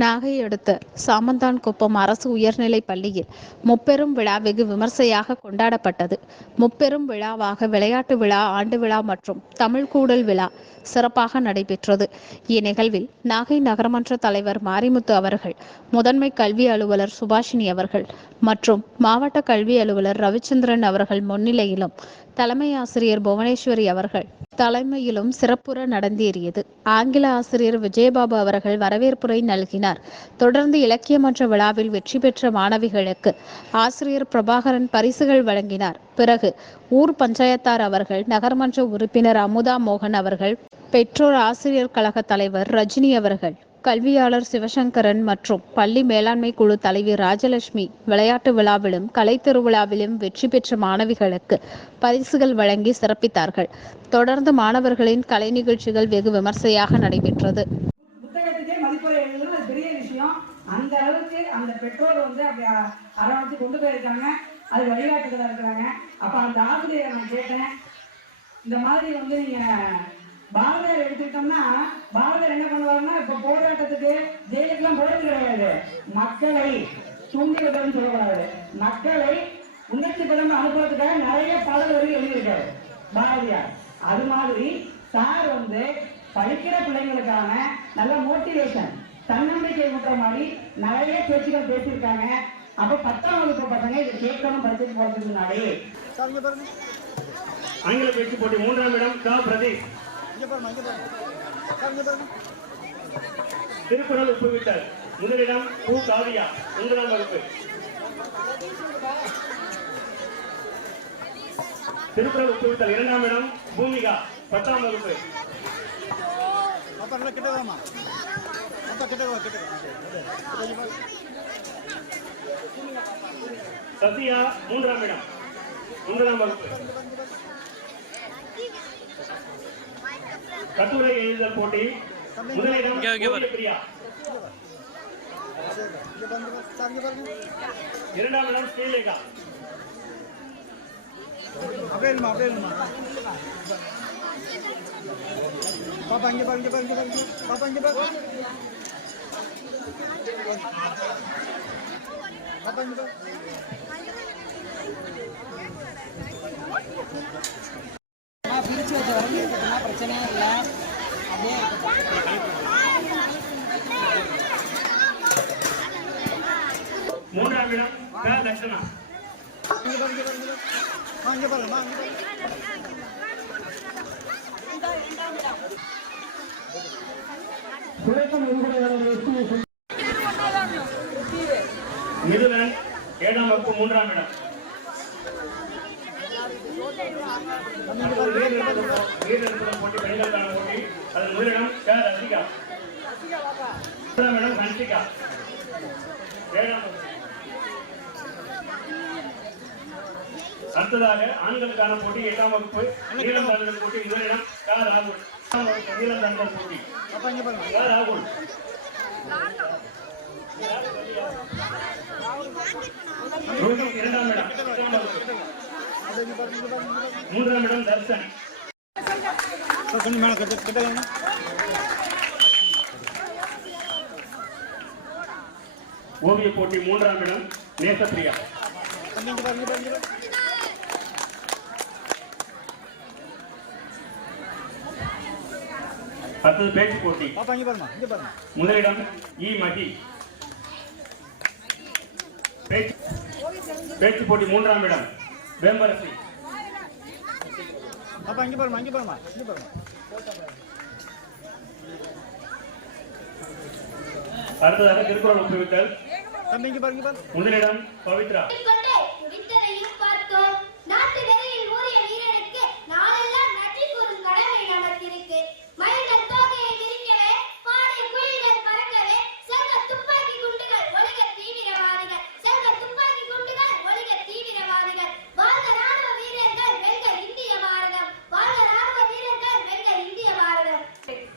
நாகை அடுத்த சாமந்தான்குப்பம் அரசு உயர்நிலைப் பள்ளியில் முப்பெரும் விழா வெகு விமர்சையாக கொண்டாடப்பட்டது. முப்பெரும் விழாவாக விளையாட்டு விழா, ஆண்டு விழா மற்றும் தமிழ் கூடல் விழா சிறப்பாக நடைபெற்றது. இந்நிகழ்வில் நாகை நகரமன்ற தலைவர் மாரிமுத்து அவர்கள், முதன்மை கல்வி அலுவலர் சுபாஷினி அவர்கள் மற்றும் மாவட்ட கல்வி அலுவலர் ரவிச்சந்திரன் அவர்கள் முன்னிலையிலும், தலைமை ஆசிரியர் புவனேஸ்வரி அவர்கள் தலைமையிலும் சிறப்புற நடந்தேறியது. ஆங்கில ஆசிரியர் விஜயபாபு அவர்கள் வரவேற்புரை நல்கினார். தொடர்ந்து இலக்கிய மன்ற விழாவில் வெற்றி பெற்ற மாணவிகளுக்கு ஆசிரியர் பிரபாகரன் பரிசுகள் வழங்கினார். பிறகு ஊர் பஞ்சாயத்தார் அவர்கள், நகர்மன்ற உறுப்பினர் அமுதா மோகன் அவர்கள், பெற்றோர் ஆசிரியர் கழக தலைவர் ரஜினி அவர்கள், கல்வியாளர் சிவசங்கரன் மற்றும் பள்ளி மேலாண்மை குழு தலைவி ராஜலட்சுமி விளையாட்டு விழாவிலும் கலை திருவிழாவிலும் வெற்றி பெற்ற மாணவிகளுக்கு பரிசுகள் வழங்கி சிறப்பித்தார்கள். தொடர்ந்து மாணவர்களின் கலை நிகழ்ச்சிகள் வெகு விமர்சையாக நடைபெற்றது. புத்தகத்துக்கே மதிப்புரை எழுதுறது அது பெரிய விஷயம். அந்த அளவுக்கு அந்த பெற்றோர் அப்படி அரவணைச்சு கொண்டு போயிருக்காங்க. அது வழிகாட்டுதலா இருக்கிறாங்க. அப்ப அந்த ஆசிரியரை நான் கேட்டேன், இந்த மாதிரி நீங்க பாரதியார் எடுத்துக்கிட்டோம்னா, பாரதியார் என்ன பண்ணுவாருன்னா, இப்ப போராட்டத்துக்கு ஜெயிலுக்கெல்லாம் போறது கிடையாது. மக்களை தூண்டி விடுறதுன்னு சொல்லக்கூடாது. மக்களை உணர்ச்சி படம் அனுப்புறதுக்காக நிறைய பாடல்கள் எழுதியிருக்காரு பாரதியார். அது மாதிரி சார் படிக்கிற பிள்ளைங்களுக்கான நல்ல மோட்டிவேஷன், தன்னம்பிக்கை ஊட்டுற மாதிரி நிறைய பேச்சுகள் பேசியிருக்காங்க. அப்ப 10ஆம் வகுப்பு பசங்க இதை கேட்கணும், படிச்சுட்டு போறதுக்கு முன்னாடி. ஆங்கில பேச்சு போட்டி 3ஆம் இடம் கா பிரதீஷ். திருக்குறள் ஒப்புவித்தல் முதலிடம் பூ காவியா 3ஆம் வகுப்பு. திருக்குறள் ஒப்புவித்தல் 2ஆம் இடம் பூமிகா 10ஆம் வகுப்பு. சசியா 3ஆம் இடம் 9ஆம் வகுப்பு. கட்டுரை எழுதல் போட்டி முதலிடம் பிரியா 2ஆம் இடம் ஸ்ரீலேகா. பாப்பா இங்க பாருங்க, பாப்பா இங்க பாருங்க. பிரிச்சு வச்ச வரணும், பிரச்சனையே இல்லை. அப்படியே 3ஆம் இடம் க லட்சணா. மிதுலன் 7ஆம் வகுப்பு 3ஆம் இடம். போட்டி பெண்களுக்கான போட்டி. அதன் முதலிடம் க ரசிகா, 3ஆம் இடம் கன்சிகா 7ஆம் வகுப்பு. அடுத்ததாக ஆண்களுக்கான போட்டி 8ஆம் வகுப்பு நீளம் தாண்டுதல் போட்டி. முதலிடம் க ராகுல், 8ஆம் வகுப்பு நீளம் தாண்டுதல் போட்டி. க ராகுல். ரோஹித் 2ஆம் இடம் 8ஆம் வகுப்பு. 3ஆம் இடம் தர்சன். ஓவிய போட்டி 3ஆம் இடம் நேசப்பிரியா. அடுத்தது பேச்சு போட்டி. முதலிடம் இ மகி. பேச்சு போட்டி 3ஆம் இடம் வேம்பரசி. அடுத்ததாக திருக்குறள் ஒப்புவித்தல். முதலிடம் பவித்ரா.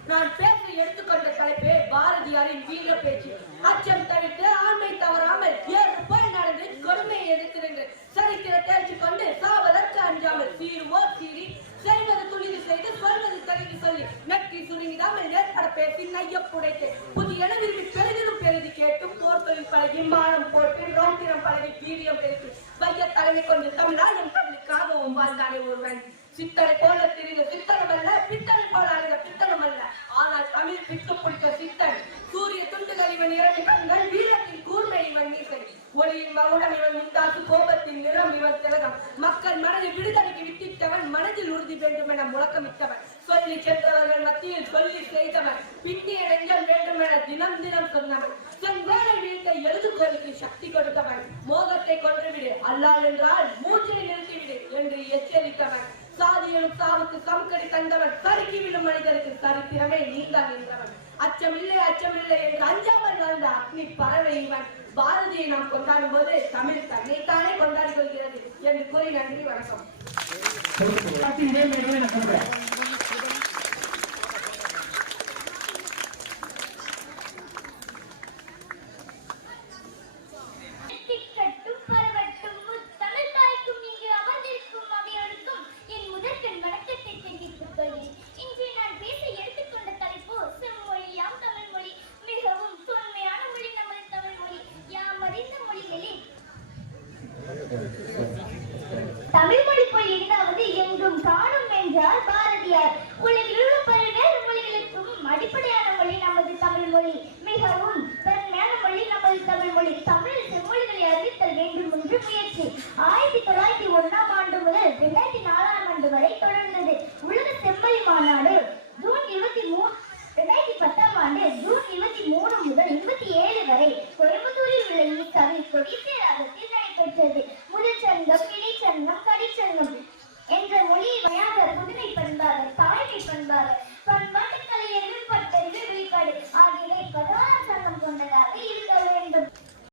நான் பேச எடுத்துக்கொண்ட தலைப்பே பாரதியாரின் வீர பேச்சு. அச்சம் தவிர்த்து ஆண்மை தவறாமல் ஏறு போல் நடந்து கொடுமையை எதிர்த்து சரித்திர தேர்ச்சி கொண்டு சாவதற்கு அஞ்சாமல் சீருவோர் சீரி செய்வது துணிவு செய்து சொல்வது தகுதி சொல்லி நக்கி சுருங்கிடாமல் ஏற்பட பேசி நைய புடைத்து புதிய விரும்பி பெரிதும் செய்தி கேட்டு போர்த்தொழில் பழகி மானம் போட்டு ரௌத்திரம் பழகி வீரியம் பெருக்கி வைய தலைமை கொண்டு தமிழ்நாடும் தமிழுக்காகவும் வாழ்ந்தானே ஒருவன். சித்தனை போல தெரிந்த சித்தனம் அல்ல, பித்தனை போல அழுத பித்தனம் அல்ல, ஆனால் தமிழ் பித்து பிடித்த சித்தன். சூரிய துண்டுகள் இவன் இரண்டு கண்கள், வீரத்தின் கூர்மை இவன் மீசை, ஒளியின் மகுடம் இவன் முந்தாசு, கோபத்தின் நிறம் இவன் திலகம், மக்கள் மனதை விடுதலைக்கு வித்திட்டவன், மனதில் உறுதி வேண்டும் என முழக்கமிட்டவன், சொல்லி சென்றவர்கள் மத்தியில் சொல்லி செய்தவன், பின்னிய நெஞ்சம் வேண்டும் என தினம் தினம் சொன்னவன், செங்கோலை வீழ்த்த எழுதுகோலுக்கு சக்தி கொடுத்தவன், மோகத்தை கொன்றுவிடு அல்லால் என்றால் மூச்சினை நிறுத்திவிடு என்று எச்சரித்தவன், சாதியிலும் சாவுக்கு சமக்கடி தந்தவன், சறுக்கி விடும் மனிதருக்கு சரித்திரமே நீந்தான் என்றவன், அச்சமில்லை அச்சமில்லை என்று அஞ்சாமல் வாழ்ந்த அக்னி பறவை இவன். பாரதியை நாம் கொண்டாடும் போது தமிழ் தன்னைத்தானே கொண்டாடி கொள்கிறது என்று கூறி நன்றி, வணக்கம். தமிழ்மொழி போல் இனிதாவது எங்கும் காணும் என்றார் பாரதியார். உலகில் உள்ள பல்வேறு மொழிகளுக்கும் அடிப்படையான மொழி நமது தமிழ் மொழி. மிகவும் பெருமையான மொழி நமது தமிழ் மொழி. தமிழ் செம்மொழிகளை அறிவித்தல் வேண்டும் என்று முயற்சி 1901 முதல் 2004 வரை தொடர்ந்தது. உலக செம்மொழி மாநாடு ஜூன் 23 2010 ஜூன் 23 முதல் 27 வரை கோயம்புத்தூரில் உள்ள ஈசாவில் கொடியேற்றி